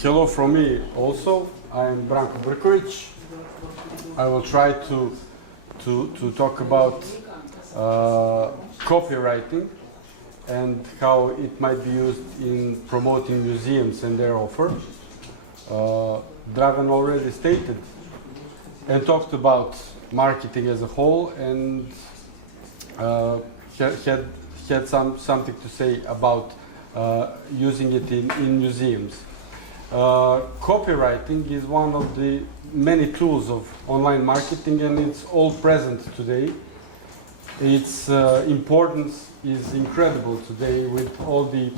Hello from me also. I'm Brandир. I will try to talk about copywriting and how it might be used in promoting museums and their offer. Dragan already stated and talked about marketing as a whole and had something to say about using it in museums. Copywriting is one of the many tools of online marketing, and it's all present today. Its importance is incredible today with all the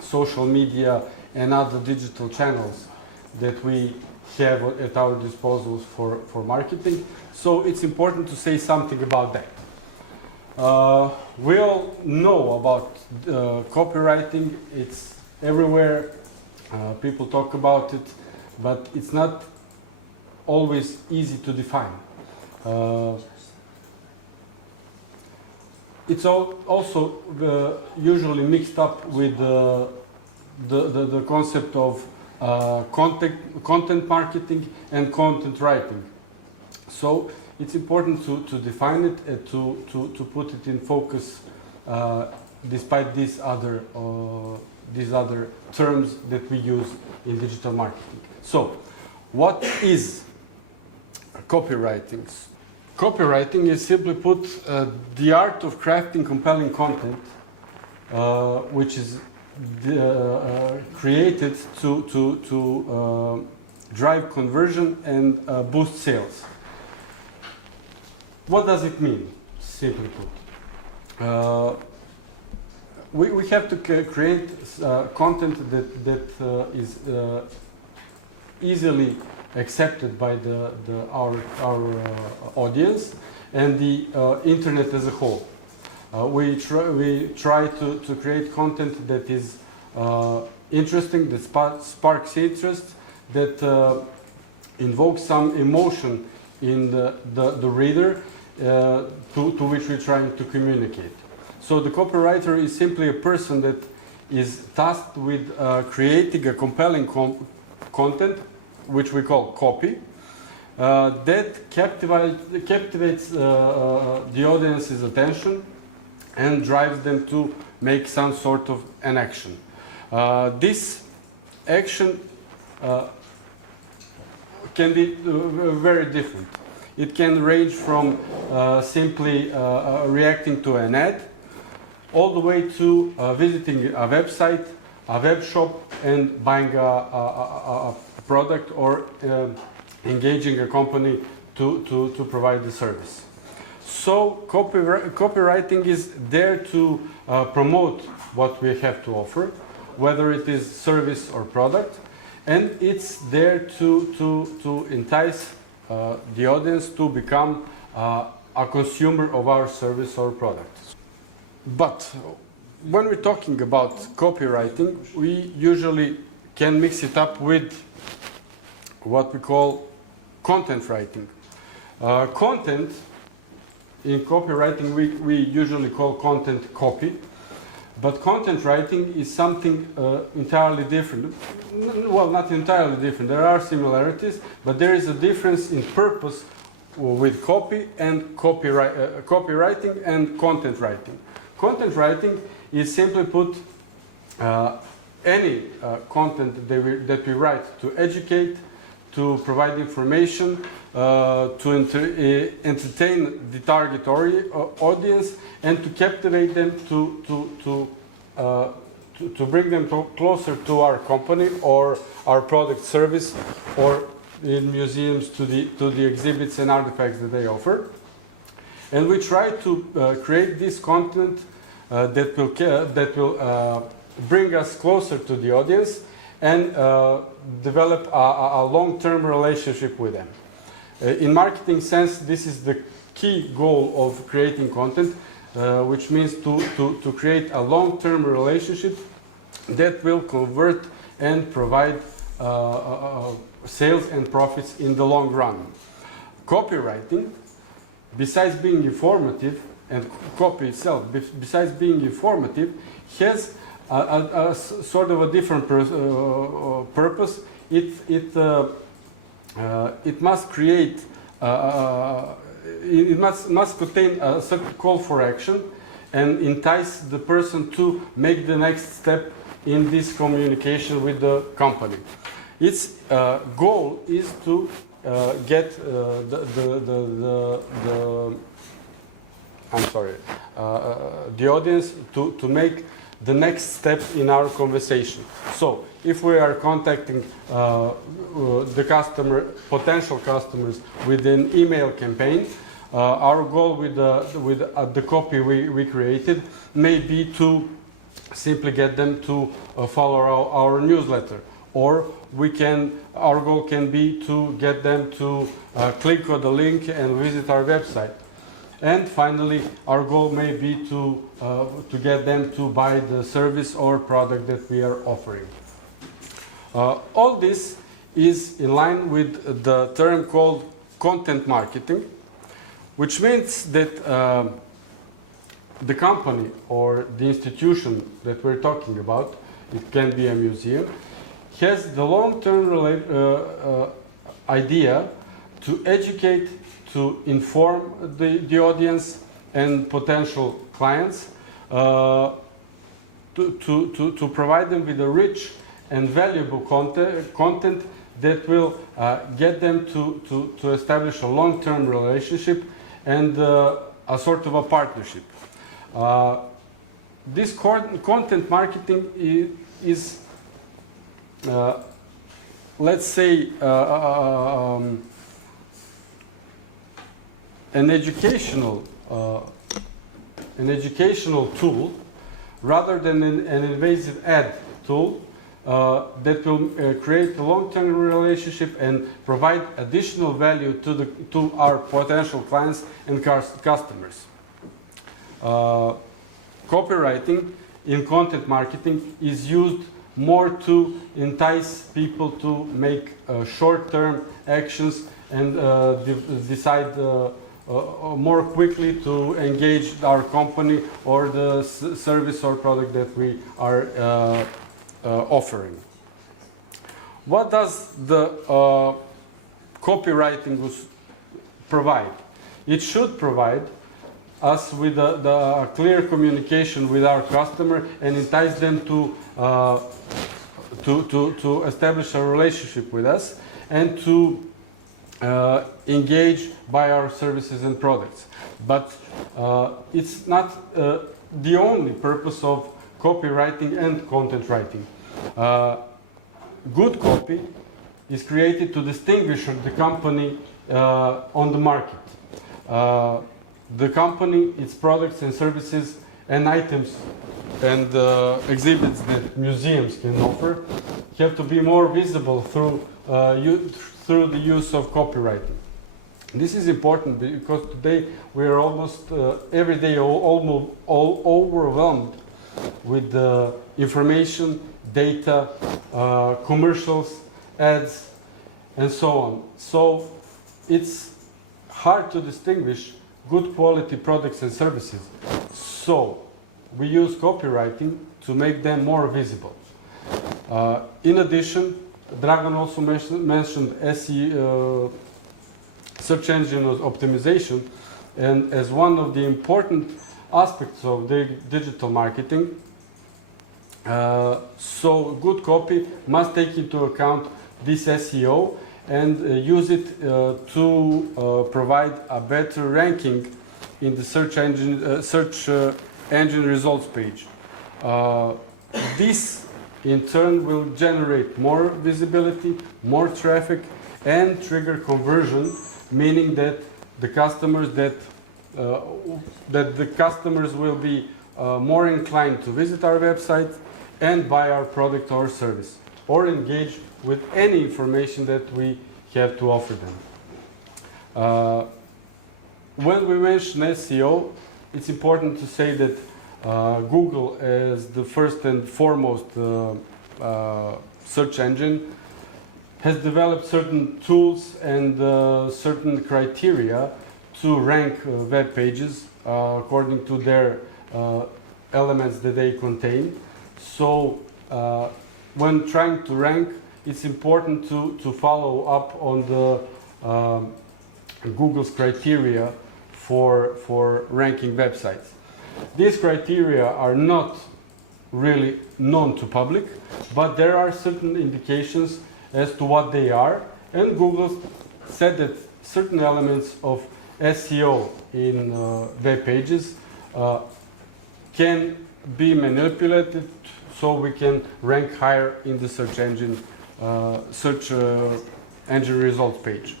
social media and other digital channels that we have at our disposal for marketing. So it's important to say something about that. We all know about copywriting. It's everywhere. People talk about it, but it's not always easy to define. It's also usually mixed up with the concept of content marketing and content writing. So it's important to define it and to put it in focus despite these other terms that we use in digital marketing. So, what is copywriting? Copywriting is simply put the art of crafting compelling content which is created to drive conversion and boost sales. What does it mean, simply put? We have to create content that is easily accepted by our audience and the internet as a whole. We try to create content that is interesting, that sparks interest, that invokes some emotion in the reader to which we're trying to communicate. So the copywriter is simply a person that is tasked with creating a compelling content, which we call copy, that captivates the audience's attention and drives them to make some sort of an action. This action can be very different. It can range from simply reacting to an ad, all the way to visiting a website, a web shop, and buying a product or engaging a company to provide the service. So copywriting is there to promote what we have to offer, whether it is service or product, and it's there to entice the audience to become a consumer of our service or product. But when we're talking about copywriting, we usually can mix it up with what we call content writing. Content in copywriting we usually call content copy, but content writing is something entirely different. Well, not entirely different. There are similarities, but there is a difference in purpose with copy and copywriting and content writing. Content writing is simply put any content that we write to educate, to provide information, to entertain the target audience, and to captivate them to bring them closer to our company or our product service, or in museums to the exhibits and artifacts that they offer. And we try to create this content that will bring us closer to the audience and develop a long-term relationship with them. In marketing sense, this is the key goal of creating content, which means to create a long-term relationship that will convert and provide sales and profits in the long run. Copywriting, besides being informative, and copy itself, besides being informative, has sort of a different purpose. It must create, it must contain a certain call for action and entice the person to make the next step in this communication with the company. Its goal is to get the audience to make the next step in our conversation. So, if we are contacting the potential customers with an email campaign, our goal with the copy we created may be to simply get them to follow our newsletter, or our goal can be to get them to click on the link and visit our website. And finally, our goal may be to get them to buy the service or product that we are offering. All this is in line with the term called content marketing, which means that the company or the institution that we're talking about, it can be a museum, has the long-term idea to educate, to inform the audience and potential clients, to provide them with a rich and valuable content that will get them to establish a long-term relationship and a sort of a partnership. This content marketing is let's say, an educational tool rather than an invasive ad tool that will create a long-term relationship and provide additional value to our potential clients and customers. Copywriting in content marketing is used more to entice people to make short-term actions and decide more quickly to engage our company or the service or product that we are offering. What does the copywriting provide? It should provide us with the clear communication with our customer and entice them to establish a relationship with us and to engage by our services and products. But it's not the only purpose of copywriting and content writing. Good copy is created to distinguish the company on the market. The company, its products and services and items and exhibits that museums can offer have to be more visible through the use of copywriting. This is important because today we are almost every day almost overwhelmed with information, data, commercials, ads, and so on. So it's hard to distinguish good quality products and services. So we use copywriting to make them more visible. In addition, Dragan also mentioned SEO, search engine optimization, and as one of the important aspects of the digital marketing. So good copy must take into account this SEO and use it to provide a better ranking in the search engine results page. This in turn will generate more visibility, more traffic, and trigger conversion, meaning that the customers will be more inclined to visit our website and buy our product or service, or engage with any information that we have to offer them. When we mention SEO, it's important to say that Google, as the first and foremost search engine, has developed certain tools and certain criteria to rank web pages according to their elements that they contain. So when trying to rank, it's important to follow up on the Google's criteria for ranking websites. These criteria are not really known to public, but there are certain indications as to what they are, and Google said that certain elements of SEO in web pages can be manipulated so we can rank higher in the search engine results page.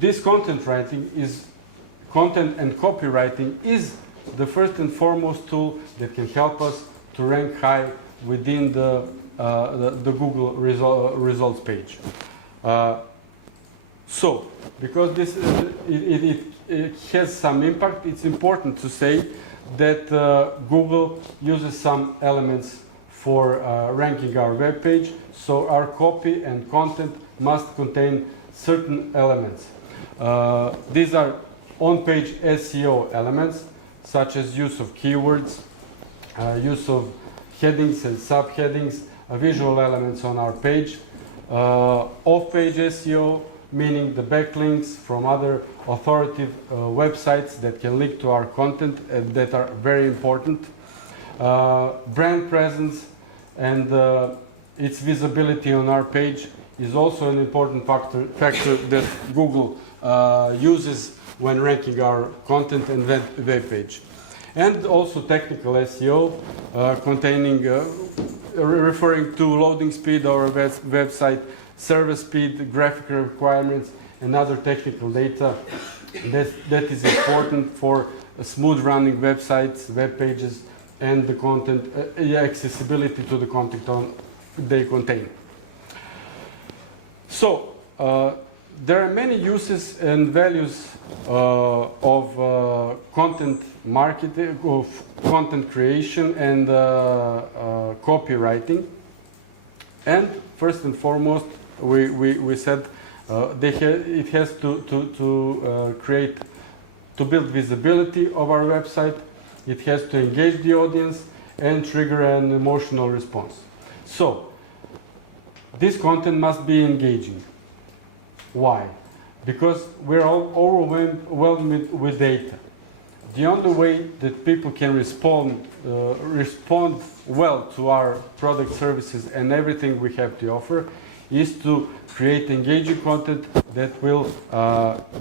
This content and copywriting is the first and foremost tool that can help us to rank high within the Google results page. So, because this it has some impact, it's important to say that Google uses some elements for ranking our web page. So our copy and content must contain certain elements. These are on-page SEO elements, such as use of keywords, use of headings and subheadings, visual elements on our page, off-page SEO, meaning the backlinks from other authoritative websites that can link to our content and that are very important, brand presence and its visibility on our page is also an important factor that Google uses when ranking our content and web page. And also technical SEO referring to loading speed of our website, server speed, graphical requirements, and other technical data that is important for smooth running websites, web pages, and the content, accessibility to the content they contain. So, there are many uses and values of content marketing, of content creation and copywriting. And first and foremost, we said it has to create, to build visibility of our website. It has to engage the audience and trigger an emotional response. So, this content must be engaging. Why? Because we're all overwhelmed with data. The only way that people can respond well to our product, services, and everything we have to offer is to create engaging content that will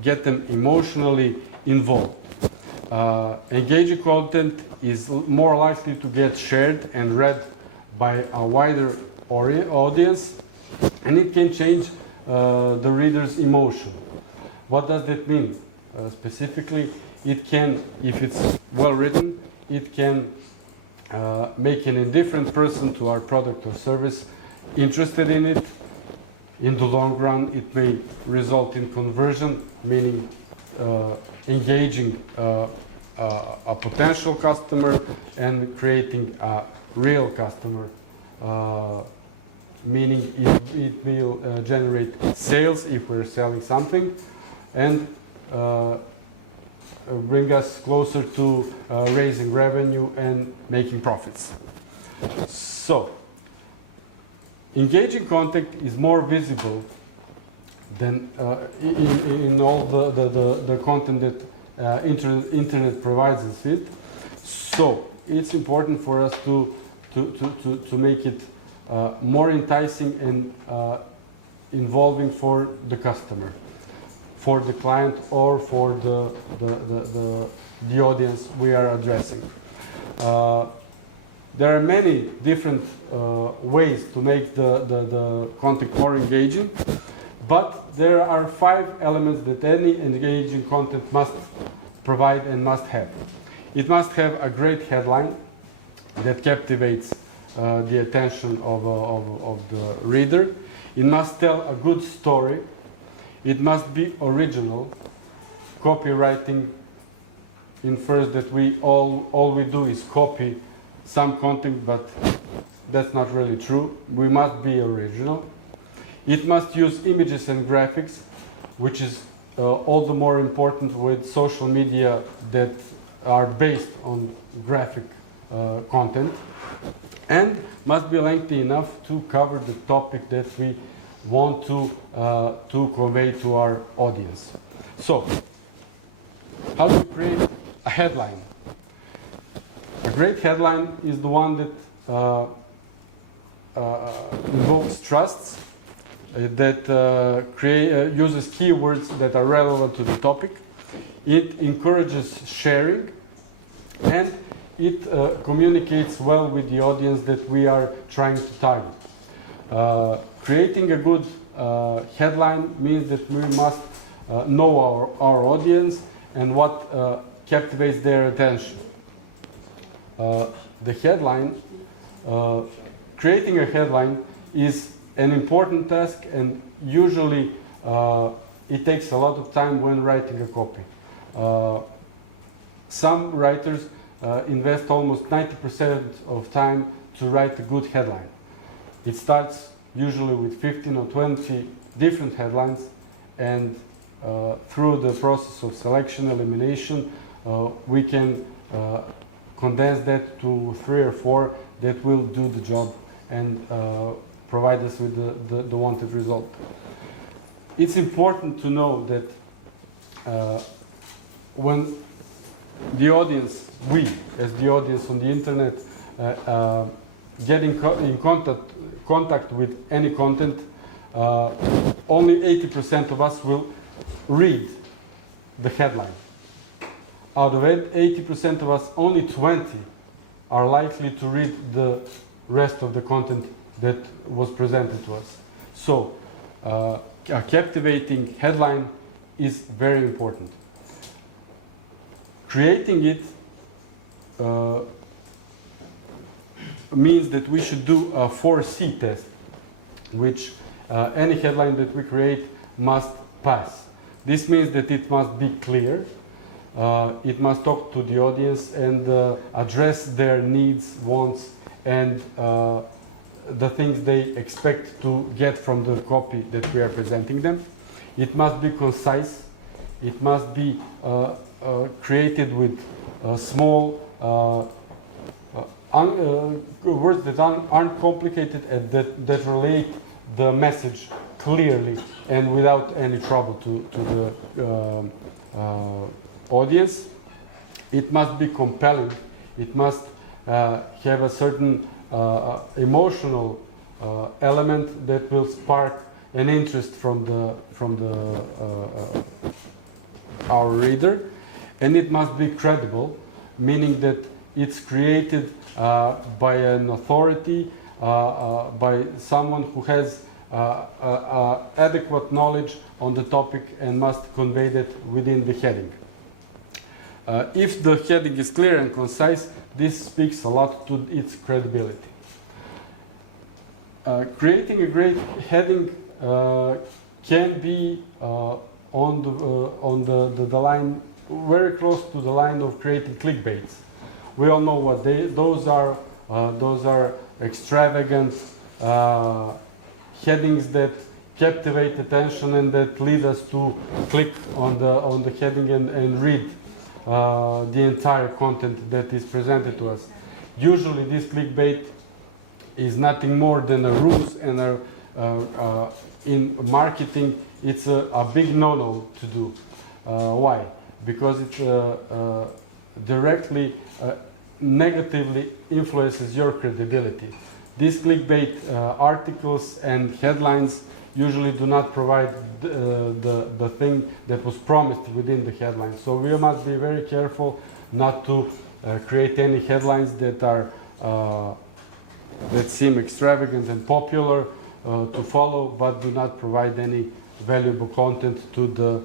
get them emotionally involved. Engaging content is more likely to get shared and read by a wider audience, and it can change the reader's emotion. What does that mean? Specifically, it can, if it's well written, it can make an indifferent person to our product or service interested in it. In the long run, it may result in conversion, meaning engaging a potential customer and creating a real customer, meaning it will generate sales if we're selling something, and bring us closer to raising revenue and making profits. So, engaging content is more visible than in all the content that internet provides us with. So it's important for us to make it more enticing and involving for the customer, for the client, or for the audience we are addressing. There are many different ways to make the content more engaging, but there are 5 elements that any engaging content must provide and must have. It must have a great headline that captivates the attention of the reader. It must tell a good story. It must be original. Copywriting infers that all we do is copy some content, but that's not really true. We must be original. It must use images and graphics, which is all the more important with social media that are based on graphic content, and must be lengthy enough to cover the topic that we want to convey to our audience. So, how do you create a headline? A great headline is the one that invokes trust, that uses keywords that are relevant to the topic. It encourages sharing, and it communicates well with the audience that we are trying to target. Creating a good headline means that we must know our audience and what captivates their attention. The headline, creating a headline is an important task, and usually it takes a lot of time when writing a copy. Some writers invest almost 90% of time to write a good headline. It starts usually with 15 or 20 different headlines, and through the process of selection, elimination, we can condense that to 3 or 4 that will do the job and provide us with the wanted result. It's important to know that when the audience, we as the audience on the internet, get in contact with any content, only 80% of us will read the headline. Out of 80% of us, only 20 are likely to read the rest of the content that was presented to us. So, a captivating headline is very important. Creating it means that we should do a 4C test, which any headline that we create must pass. This means that it must be clear, it must talk to the audience and address their needs, wants, and the things they expect to get from the copy that we are presenting them. It must be concise. It must be created with small words that aren't complicated and that relate the message clearly and without any trouble to the audience. It must be compelling. It must have a certain emotional element that will spark an interest from our reader, and it must be credible, meaning that it's created by an authority, by someone who has adequate knowledge on the topic and must convey that within the heading. If the heading is clear and concise, this speaks a lot to its credibility. Creating a great heading can be on the line, very close to the line of creating clickbaits. We all know what those are. Those are extravagant headings that captivate attention and that lead us to click on the heading and read the entire content that is presented to us. Usually this clickbait is nothing more than a ruse, and in marketing it's a big no-no to do. Why? Because it directly negatively influences your credibility. These clickbait articles and headlines usually do not provide the thing that was promised within the headline. So we must be very careful not to create any headlines that are that seem extravagant and popular to follow, but do not provide any valuable content to the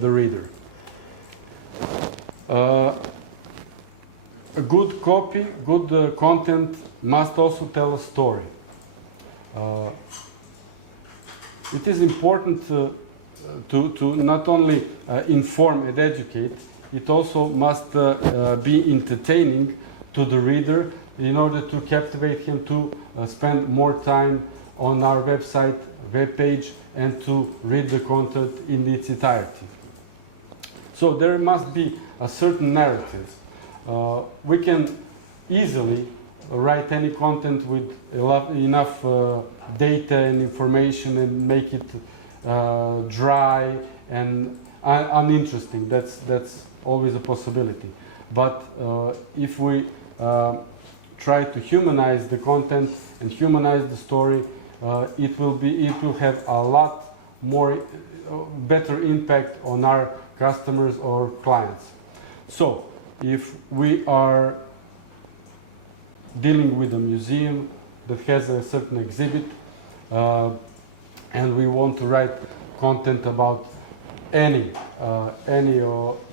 reader. A good copy, good content must also tell a story. It is important to not only inform and educate, it also must be entertaining to the reader in order to captivate him to spend more time on our website, web page, and to read the content in its entirety. So there must be a certain narrative. we can easily write any content with enough data and information and make it dry and uninteresting. That's always a possibility. But if we try to humanize the content and humanize the story, it will have a lot more better impact on our customers or clients. So if we are dealing with a museum that has a certain exhibit and we want to write content about any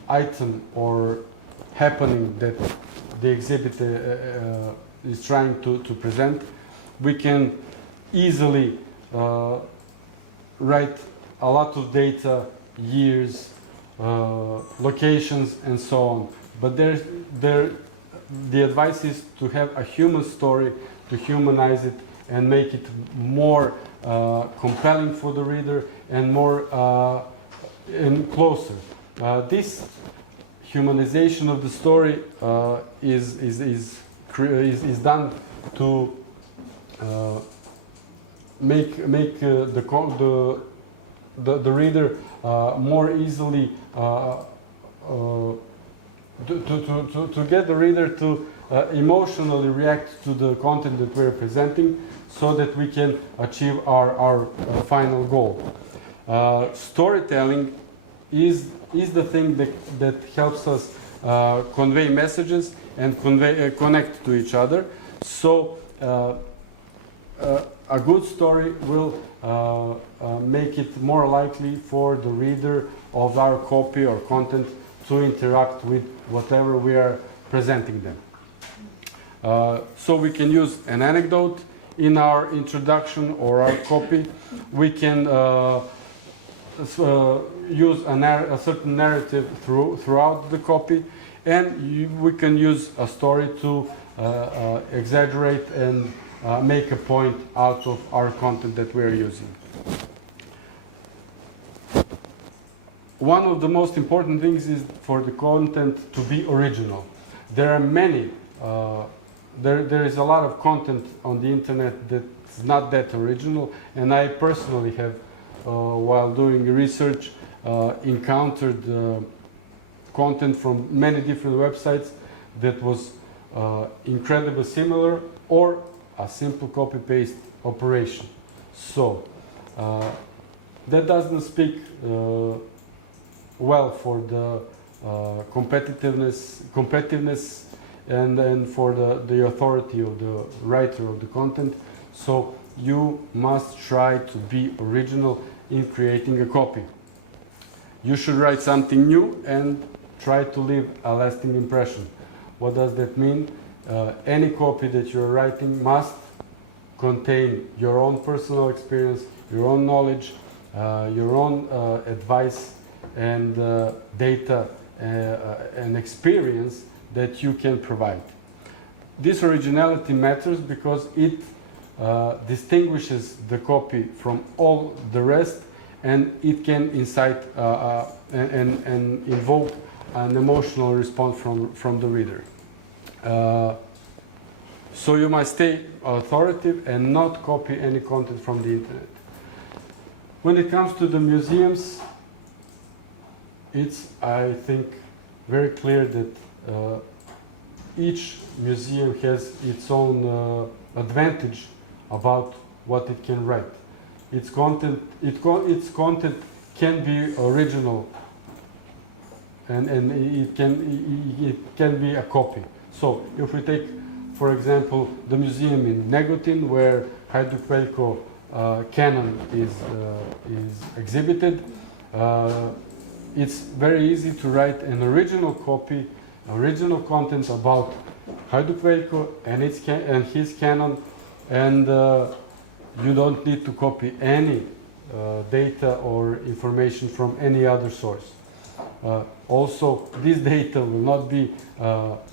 item or happening that the exhibit is trying to present, we can easily write a lot of data, years, locations, and so on. But the advice is to have a human story, to humanize it and make it more compelling for the reader and more and closer. This humanization of the story is done to make the reader more easily to get the reader to emotionally react to the content that we're presenting, so that we can achieve our final goal. Storytelling is the thing that helps us convey messages and connect to each other. So a good story will make it more likely for the reader of our copy or content to interact with whatever we are presenting them. So we can use an anecdote in our introduction or our copy. We can use a certain narrative throughout the copy, and we can use a story to exaggerate and make a point out of our content that we are using. One of the most important things is for the content to be original. There are many, there is a lot of content on the internet that's not that original, and I personally have, while doing research, encountered content from many different websites that was incredibly similar or a simple copy-paste operation. So that doesn't speak well for the competitiveness and for the authority of the writer of the content. So you must try to be original in creating a copy. You should write something new and try to leave a lasting impression. What does that mean? Any copy that you're writing must contain your own personal experience, your own knowledge, your own advice and data and experience that you can provide. This originality matters because it distinguishes the copy from all the rest, and it can incite and invoke an emotional response from the reader. So you must stay authoritative and not copy any content from the internet. When it comes to the museums, it's, I think, very clear that each museum has its own advantage about what it can write. Its content can be original, and it can be a copy. So if we take, for example, the museum in Negotin, where Hajduk Veljko canon is exhibited, it's very easy to write an original copy, original content about Hajduk Veljko and his canon, and you don't need to copy any data or information from any other source. Also, this data will not be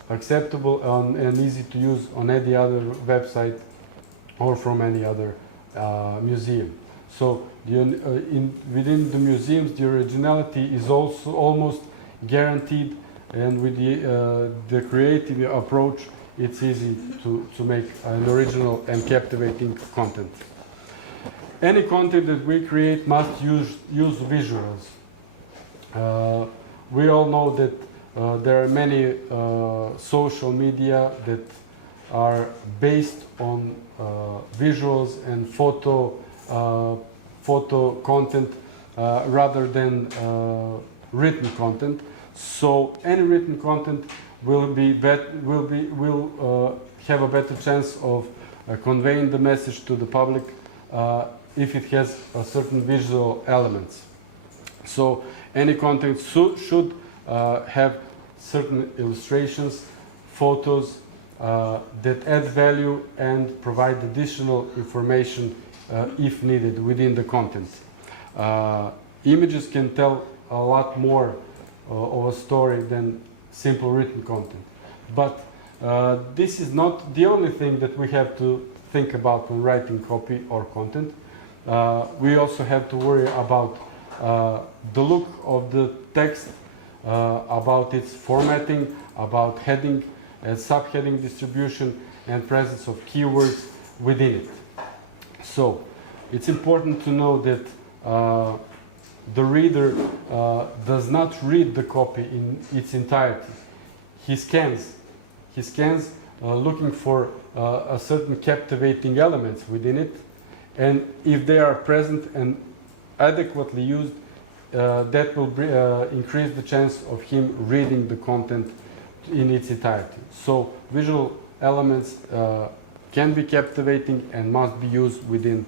acceptable and easy to use on any other website or from any other museum. So within the museums, the originality is also almost guaranteed and with the creative approach, it's easy to make an original and captivating content. Any content that we create must use visuals. We all know that there are many social media that are based on visuals and photo content rather than written content. So any written content will have a better chance of conveying the message to the public if it has a certain visual elements. So any content should have certain illustrations, photos that add value and provide additional information if needed within the content. Images can tell a lot more of a story than simple written content. But this is not the only thing that we have to think about when writing copy or content. We also have to worry about the look of the text, about its formatting, about heading and subheading distribution, and presence of keywords within it. So it's important to know that the reader does not read the copy in its entirety. He scans looking for a certain captivating elements within it, and if they are present and adequately used, that will increase the chance of him reading the content in its entirety. So visual elements can be captivating and must be used within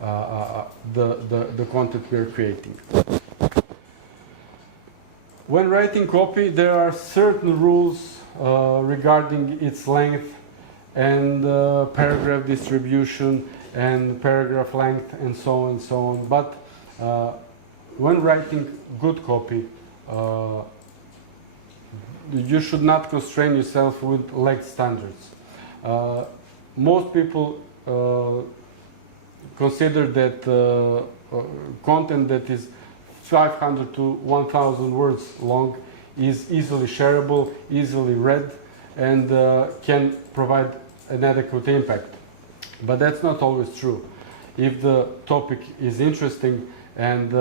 the content we are creating. When writing copy, there are certain rules regarding its length and paragraph distribution and paragraph length and so on and so on. But when writing good copy, you should not constrain yourself with length standards. Most people consider that content that is 500 to 1,000 words long is easily shareable, easily read, and can provide an adequate impact. But that's not always true. If the topic is interesting and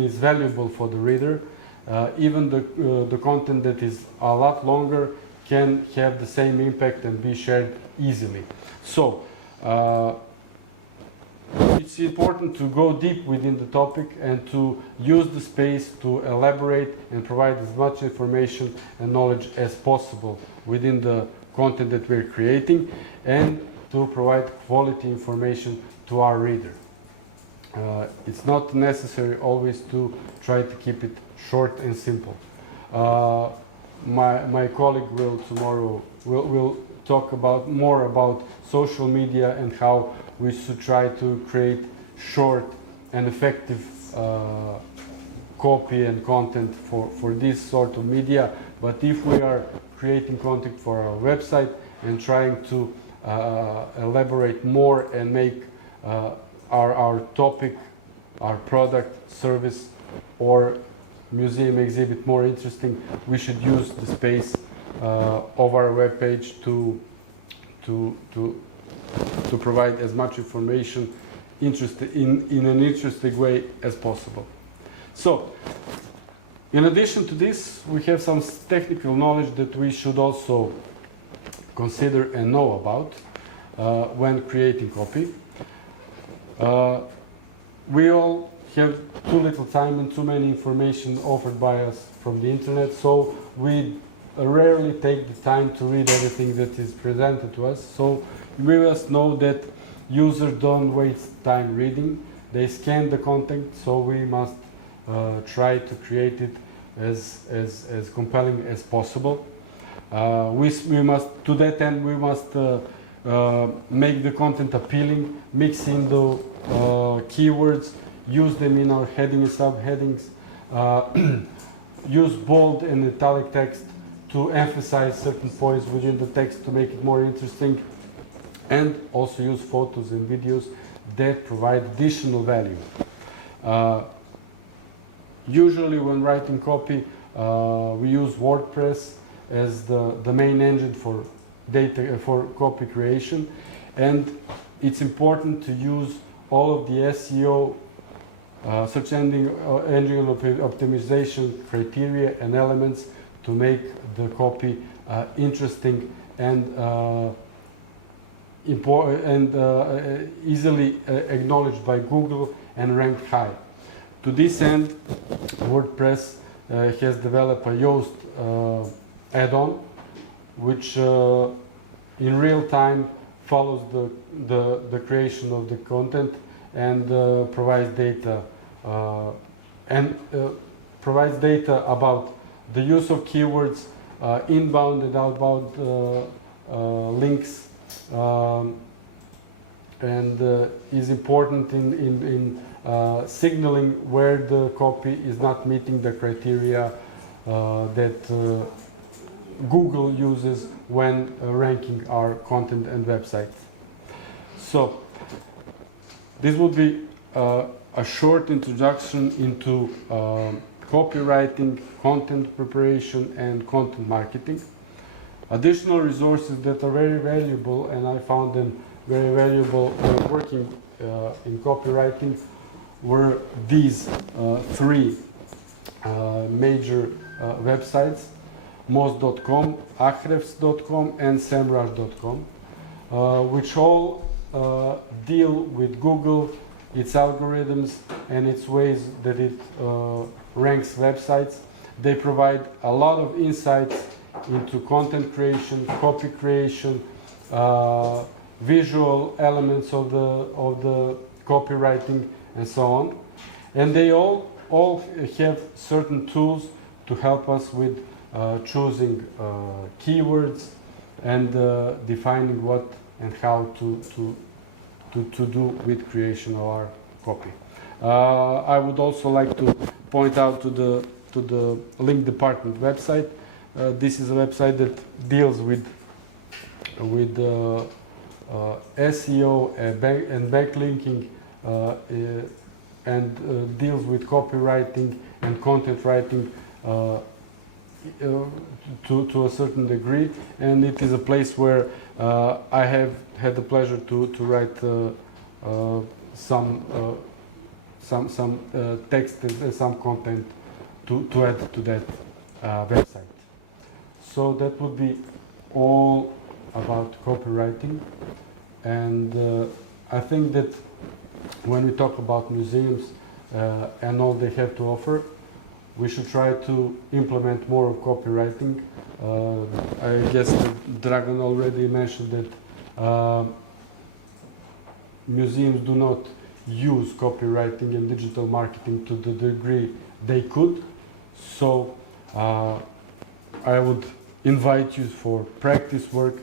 is valuable for the reader, even the content that is a lot longer can have the same impact and be shared easily. So it's important to go deep within the topic and to use the space to elaborate and provide as much information and knowledge as possible within the content that we're creating, and to provide quality information to our reader. It's not necessary always to try to keep it short and simple. My colleague will tomorrow will talk more about social media and how we should try to create short and effective copy and content for this sort of media. But if we are creating content for our website and trying to elaborate more and make our topic, our product, service, or museum exhibit more interesting, we should use the space of our webpage to provide as much information in an interesting way as possible. So, in addition to this, we have some technical knowledge that we should also consider and know about when creating copy. We all have too little time and too many information offered by us from the internet, so we rarely take the time to read everything that is presented to us. So we must know that users don't waste time reading. They scan the content, so we must try to create it as compelling as possible. We must, to that end, we must make the content appealing, mix in the keywords, use them in our heading and subheadings, use bold and italic text to emphasize certain points within the text to make it more interesting, and also use photos and videos that provide additional value. Usually when writing copy, We use WordPress as the main engine for data for copy creation, and it's important to use all of the SEO, search engine optimization criteria and elements to make the copy interesting and easily acknowledged by Google and ranked high. To this end, WordPress has developed a Yoast add-on, which in real time follows the creation of the content and provides data about the use of keywords, inbound and outbound links, and is important in signaling where the copy is not meeting the criteria that Google uses when ranking our content and websites. So this would be a short introduction into copywriting, content preparation, and content marketing. Additional resources that are very valuable, and I found them very valuable when working in copywriting, were these three major websites: moz.com, ahrefs.com, and semrush.com, which all deal with Google, its algorithms, and its ways that it ranks websites. They provide a lot of insights into content creation, copy creation, visual elements of the copywriting, and so on. And they all have certain tools to help us with choosing keywords and defining what and how to do with creation of our copy. I would also like to point out to the link department website. This is a website that deals with SEO and backlinking and deals with copywriting and content writing to a certain degree, and it is a place where I have had the pleasure to write some text and some content to add to that website. So that would be all about copywriting, and I think that when we talk about museums and all they have to offer, we should try to implement more of copywriting. I guess that Dragan already mentioned that museums do not use copywriting and digital marketing to the degree they could. So I would invite you for practice work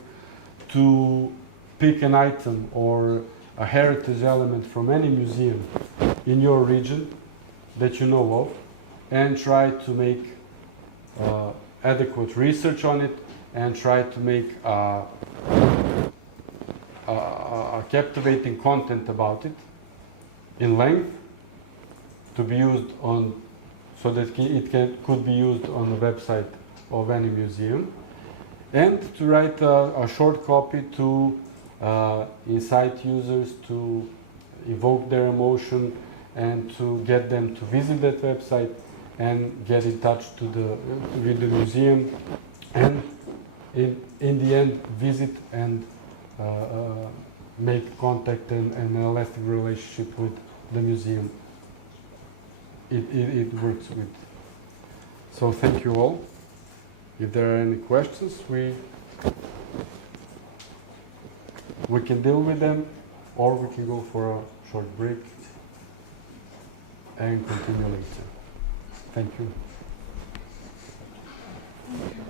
to pick an item or a heritage element from any museum in your region that you know of, and try to make adequate research on it, and try to make a captivating content about it in length to be used on, so that could be used on the website of any museum, and to write a short copy to incite users, to evoke their emotion, and to get them to visit that website and get in touch with the museum, and in the end visit and make contact and a lasting relationship with the museum it works with. So thank you all. If there are any questions, we can deal with them, or we can go for a short break and continue later. Thank you. Thank you.